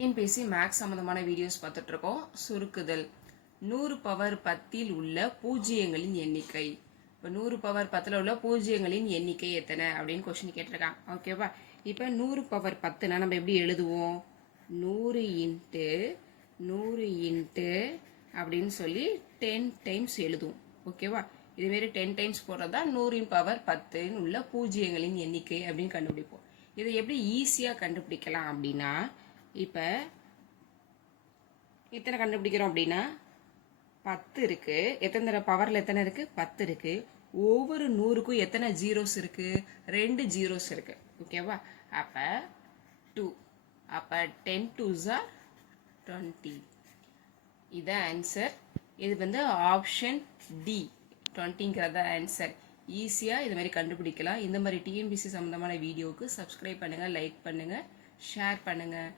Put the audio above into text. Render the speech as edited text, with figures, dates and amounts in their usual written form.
TNPSC maths சம்மந்தமான videos பார்த்துட்ருக்கோம். சுருக்குதல் 100 power 10 உள்ள பூஜ்ஜியங்களின் எண்ணிக்கை. இப்போ 100 பவர் 10 உள்ள பூஜ்ஜியங்களின் எண்ணிக்கை எத்தனை அப்படின்னு கொஸ்டின் கேட்டிருக்காங்க. ஓகேவா? இப்போ 100 பவர் 10னா நம்ம எப்படி எழுதுவோம்? 100 இன்ட்டு 100 இன்ட்டு அப்படின்னு சொல்லி 10 டைம்ஸ் எழுதுவோம். ஓகேவா? இதுமாரி 10 டைம்ஸ் போடுறதா 100 பவர் 10 உள்ள பூஜ்ஜியங்களின் எண்ணிக்கை அப்படின்னு கண்டுபிடிப்போம். இதை எப்படி ஈஸியாக கண்டுபிடிக்கலாம் அப்படின்னா, இப்போ எத்தனை கண்டுபிடிக்கிறோம் அப்படின்னா 10 இருக்கு. எத்தனை தடவை பவரில் எத்தனை இருக்கு? 10 இருக்கு. ஒவ்வொரு 100க்கும் எத்தனை ஜீரோஸ் இருக்கு? 2 ஜீரோஸ் இருக்கு. ஓகேவா? அப்போ 2. அப்போ 10 2s are 20. இதான் ஆன்சர். இது வந்து ஆப்ஷன் டி, 20ங்கிறத ஆன்சர். ஈஸியாக இது மாதிரி கண்டுபிடிக்கலாம். இந்த மாதிரி டிஎன்பிஎஸ்சி சம்மந்தமான வீடியோவுக்கு சப்ஸ்கிரைப் பண்ணுங்கள், லைக் பண்ணுங்கள், ஷேர் பண்ணுங்கள்.